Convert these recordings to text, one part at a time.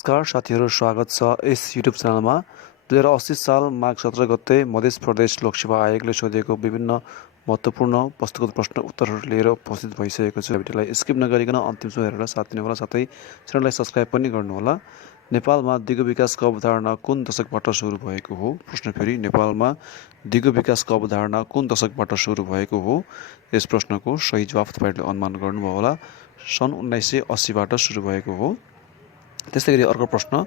नमस्कार साथीहरू, स्वागत छ यस युट्युब च्यानलमा। 2080 साल माघ 17 गते मध्य प्रदेश लोकसेवा आयोगले सोधेको विभिन्न महत्त्वपूर्ण वस्तुगत प्रश्न उत्तरहरू लिएर उपस्थित भइसकेको छु। भिडियोलाई स्किप नगरिकन अन्तिमसम्म हेरेर साथ दिनुहोला, साथै च्यानललाई सब्स्क्राइब पनि गर्नुहोला। नेपालमा दिगो विकासको अवधारणा कुन दशकबाट सुरु भएको हो? प्रश्न फेरि, नेपालमा दिगो विकासको अवधारणा कुन दशकबाट सुरु भएको हो? यस प्रश्नको सही जवाफ तपाईँहरूले अनुमान गर्नुभयो होला। सन् 1980बाट सुरु भएको हो। त्यस्तै गरी अर्को प्रश्न,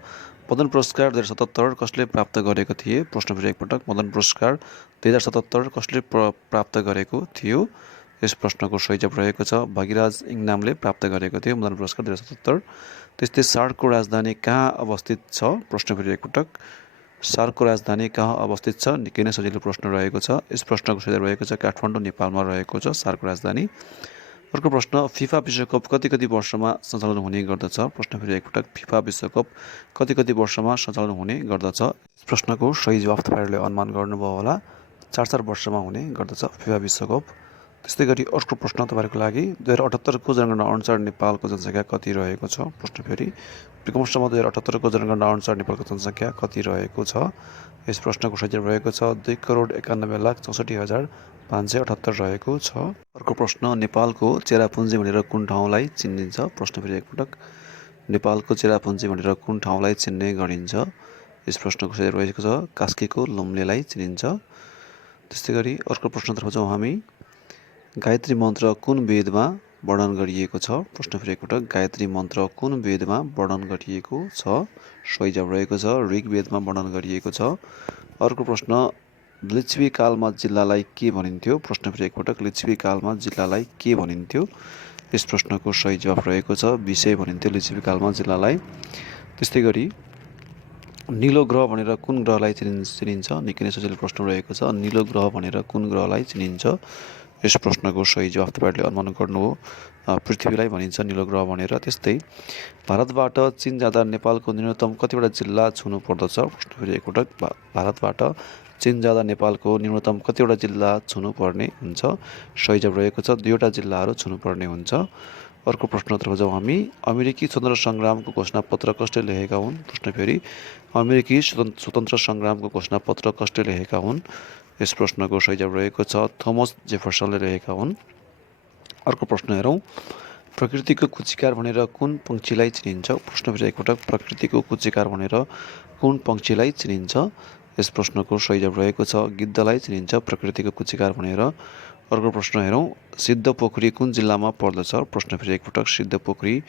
मदन पुरस्कार 2077 कसले प्राप्त गरेको थिए? प्रश्न फेरि एकपटक, मदन पुरस्कार 2077 कसले प्राप्त गरेको थियो? यस प्रश्नको सही जवाफ रहेको छ भगिराज इङनामले प्राप्त गरेको थियो मदन पुरस्कार 2077। त्यस्तै सार्कको राजधानी कहाँ अवस्थित छ? प्रश्न फेरि एकपटक, सार्कको राजधानी कहाँ अवस्थित छ? निकै नै सजिलो प्रश्न रहेको छ। यस प्रश्नको सही जवाफ रहेको छ काठमाडौँ, नेपालमा रहेको छ सार्कको राजधानी। अर्को प्रश्न, फिफा विश्वकप कति वर्षमा सञ्चालन हुने गर्दछ? प्रश्न फेरि एकपटक, फिफा विश्वकप कति वर्षमा सञ्चालन हुने गर्दछ? यस प्रश्नको सही जवाफ तपाईँहरूले अनुमान गर्नुभयो होला। 4 वर्षमा हुने गर्दछ फिफा विश्वकप। त्यस्तै गरी अर्को प्रश्न तपाईँहरूको लागि, 2078को जनगणना अनुसार नेपालको जनसङ्ख्या कति रहेको छ? प्रश्न फेरि, विक्रमसम्म 2078को जनगणना अनुसार नेपालको जनसङ्ख्या कति रहेको छ? यस प्रश्नको सही जवाफ रहेको छ 2,91,64,578 रहेको छ। अर्को प्रश्न, नेपालको चेरापुञ्जी भनेर कुन ठाउँलाई चिनिन्छ? प्रश्न फेरि एकपटक, नेपालको चेरापुञ्जी भनेर कुन ठाउँलाई चिन्ने गरिन्छ? यस प्रश्नको सही रहेको छ कास्कीको लुम्लेलाई चिनिन्छ। त्यस्तै गरी अर्को प्रश्नतर्फ जाउँ हामी, गायत्री मन्त्र कुन वेदमा वर्णन गरिएको छ? प्रश्न फेरि एकपटक, गायत्री मन्त्र कुन वेदमा वर्णन गरिएको छ? सही जवाफ रहेको छ ऋग्वेदमा वर्णन गरिएको छ। अर्को प्रश्न, लिच्छवी कालमा जिल्लालाई के भनिन्थ्यो? प्रश्न फेरि एकपटक, लिच्छवी कालमा जिल्लालाई के भनिन्थ्यो? यस प्रश्नको सही जवाफ रहेको छ विषय भनिन्थ्यो लिच्छवी कालमा जिल्लालाई। त्यस्तै गरी निलो ग्रह भनेर कुन ग्रहलाई चिनिन्छ? निकै नै सजिलो प्रश्न रहेको छ। निलो ग्रह भनेर कुन ग्रहलाई चिनिन्छ? यस प्रश्नको सही जवाफ तपाईँहरूले अनुमान गर्नु हो पृथ्वीलाई भनिन्छ निलो ग्रह भनेर। त्यस्तै भारतबाट चीन जाँदा नेपालको न्यूनतम कतिवटा जिल्ला छुनु पर्दछ? प्रश्न फेरि एकपटक, भारतबाट चीन जाँदा नेपालको न्यूनतम कतिवटा जिल्ला छुनुपर्ने हुन्छ? सही जवाफ रहेको छ 2वटा जिल्लाहरू छुनुपर्ने हुन्छ। अर्को प्रश्नतर्फ जाउँ हामी, अमेरिकी स्वतन्त्र सङ्ग्रामको घोषणापत्र कसले लेखेका हुन्? प्रश्न फेरि, अमेरिकी स्वतन्त्र सङ्ग्रामको घोषणापत्र कसले लेखेका हुन्? यस प्रश्नको सही जवाफ रहेको छ थोमस जेफरसनले लेखेका हुन्। अर्को प्रश्न हेरौँ, प्रकृतिको कुचिकार भनेर कुन पक्षीलाई चिनिन्छ? प्रश्न फेरि एकपटक, प्रकृतिको कुचिकार भनेर कुन पक्षीलाई चिनिन्छ? यस प्रश्नको सही जवाफ रहेको छ गिद्धलाई चिनिन्छ प्रकृतिको कुचिकार भनेर। अर्को प्रश्न हेरौँ, सिद्धपोखरी कुन जिल्लामा पर्दछ? प्रश्न फेरि एकपटक, सिद्धपोखरी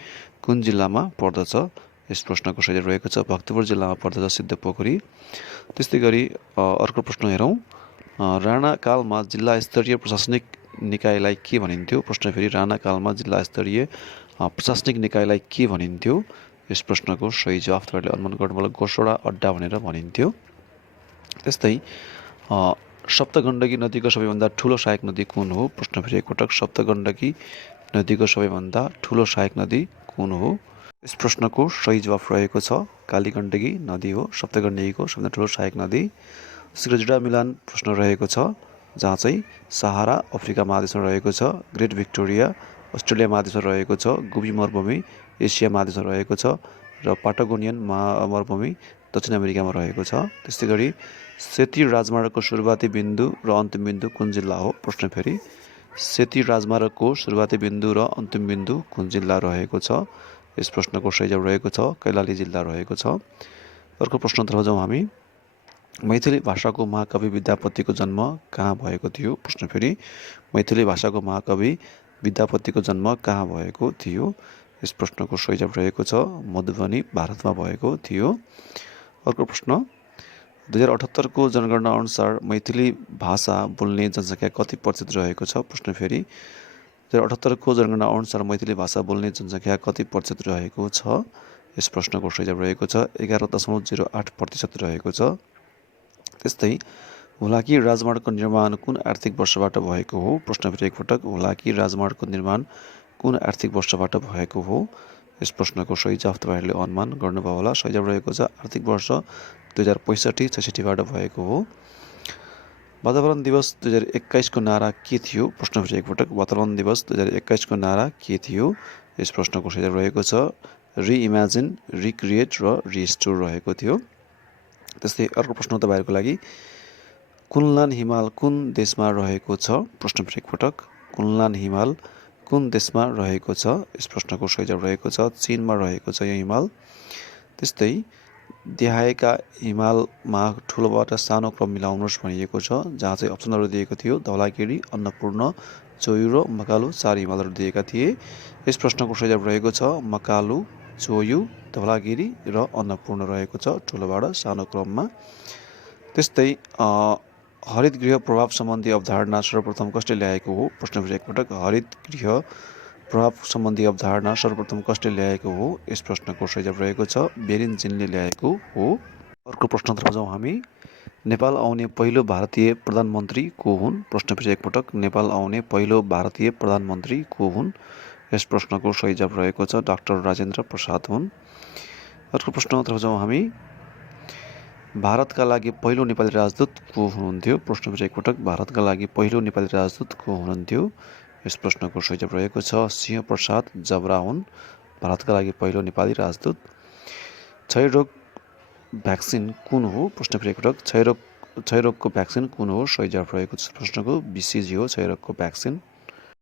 कुन जिल्लामा पर्दछ? यस प्रश्नको सही जवाफ रहेको छ भक्तपुर जिल्लामा पर्दछ सिद्धपोखरी। त्यस्तै गरी अर्को प्रश्न हेरौँ, राणा कालमा जिल्ला स्तरीय प्रशासनिक निकायलाई के भनिन्थ्यो? प्रश्न फेरि, राणा कालमा जिल्ला स्तरीय प्रशासनिक निकायलाई के भनिन्थ्यो? यस प्रश्नको सही जवाफ तपाईँले अनुमान गर्नुभयो गोसडा अड्डा भनेर भनिन्थ्यो। त्यस्तै सप्तगण्डकी नदीको सबैभन्दा ठुलो सहायक नदी कुन हो? प्रश्न फेरि एकपटक, सप्तगण्डकी नदीको सबैभन्दा ठुलो सहायक नदी कुन हो? यस प्रश्नको सही जवाफ रहेको छ कालीगण्डकी नदी हो सप्तगण्डकीको सबैभन्दा ठुलो सहायक नदी। सिरजुडा मिलान प्रश्न रहेको छ जहाँ चाहिँ सहारा अफ्रिका महादेशमा रहेको छ, ग्रेट भिक्टोरिया अस्ट्रेलिया महादेशमा रहेको छ, गोबी मरुभूमि एसिया महादेशमा रहेको छ र पाटागोनियन मरुभूमि दक्षिण अमेरिकामा रहेको छ। त्यस्तै गरी सेती राजमार्गको सुरुवाती बिन्दु र अन्तिम बिन्दु कुन जिल्ला हो? प्रश्न फेरि, सेती राजमार्गको सुरुवाती बिन्दु र अन्तिम बिन्दु कुन जिल्ला रहेको छ? यस प्रश्नको सही जवाफ रहेको छ कैलाली जिल्ला रहेको छ। अर्को प्रश्नतर्फ जाउँ हामी, मैथिली भाषाको महाकवि विद्यापतिको जन्म कहाँ भएको थियो? प्रश्न फेरि, मैथिली भाषाको महाकवि विद्यापतिको जन्म कहाँ भएको थियो? यस प्रश्नको सही जवाफ रहेको छ मधुबनी भारतमा भएको थियो। अर्को प्रश्न, 2078को जनगणना अनुसार मैथिली भाषा बोल्ने जनसङ्ख्या कति प्रतिशत रहेको छ? प्रश्न फेरि, 2078को जनगणना अनुसार मैथिली भाषा बोल्ने जनसङ्ख्या कति प्रतिशत रहेको छ? यस प्रश्नको सही जवाफ रहेको छ 11.08% रहेको छ। त्यस्तै हुलाकी राजमार्गको निर्माण कुन आर्थिक वर्षबाट भएको हो? प्रश्न फेरि एकपटक, हुलाकी राजमार्गको निर्माण कुन आर्थिक वर्षबाट भएको हो? यस प्रश्नको सही जवाफ तपाईँहरूले अनुमान गर्नुभयो होला। सही जवाफ रहेको छ आर्थिक वर्ष 2065-66बाट भएको हो। वातावरण दिवस 2021 को नारा के थियो? प्रश्न फेरि एकपटक, वातावरण दिवस 2021 को नारा के थियो? यस प्रश्नको सही जवाफ रहेको छ रिइमेजिन, रिक्रिएट र रिस्टोर रहेको थियो। त्यस्तै अर्को प्रश्न तपाईँहरूको लागि, कुनलान हिमाल कुन देशमा रहेको छ? प्रश्न फेरि एकपटक, कुनलान हिमाल कुन देशमा रहेको छ? यस प्रश्नको सही जवाब रहेको छ चीनमा रहेको छ यो हिमाल। त्यस्तै देखाएका हिमालमा ठुलोबाट सानो क्रम मिलाउनुहोस् भनिएको छ, जहाँ चाहिँ अप्सनहरू दिएको थियो धौलागिरी, अन्नपूर्ण, चोयु र मकालु, 4 हिमालहरू दिएका थिए। यस प्रश्नको सही जवाब रहेको छ मकालु, चोयु, धौलागिरी र अन्नपूर्ण रहेको छ ठुलोबाट सानो क्रममा। त्यस्तै हरित गृह प्रभाव सम्बन्धी अवधारणा सर्वप्रथम कसले ल्याएको हो? प्रश्न फेरि एकपटक, हरित गृह प्रभाव सम्बन्धी अवधारणा सर्वप्रथम कसले ल्याएको हो? यस प्रश्नको सही जवाब रहेको छ बेरिन्जिनले ल्याएको हो। अर्को प्रश्नतर्फ जाउँ हामी, नेपाल आउने पहिलो भारतीय प्रधानमन्त्री को हुन्? प्रश्न फेरि एकपटक, नेपाल आउने पहिलो भारतीय प्रधानमन्त्री को हुन्? यस प्रश्नको सही जवाब रहेको छ डाक्टर राजेन्द्र प्रसाद हुन्। अर्को प्रश्नतर्फ जाउँ हामी, भारतका लागि पहिलो नेपाली राजदूत को हुनुहुन्थ्यो? प्रश्न फेरि एकपटक, भारतका लागि पहिलो नेपाली राजदूत को हुनुहुन्थ्यो? यस प्रश्नको सही जवाब रहेको छ सिंह प्रसाद जबरा हुन् भारतका लागि पहिलो नेपाली राजदूत। क्षयरोग भ्याक्सिन कुन हो? प्रश्न फेरि एकपटक, क्षयरोगको भ्याक्सिन कुन हो? सही जवाब रहेको छ प्रश्नको BCG हो क्षयरोगको भ्याक्सिन।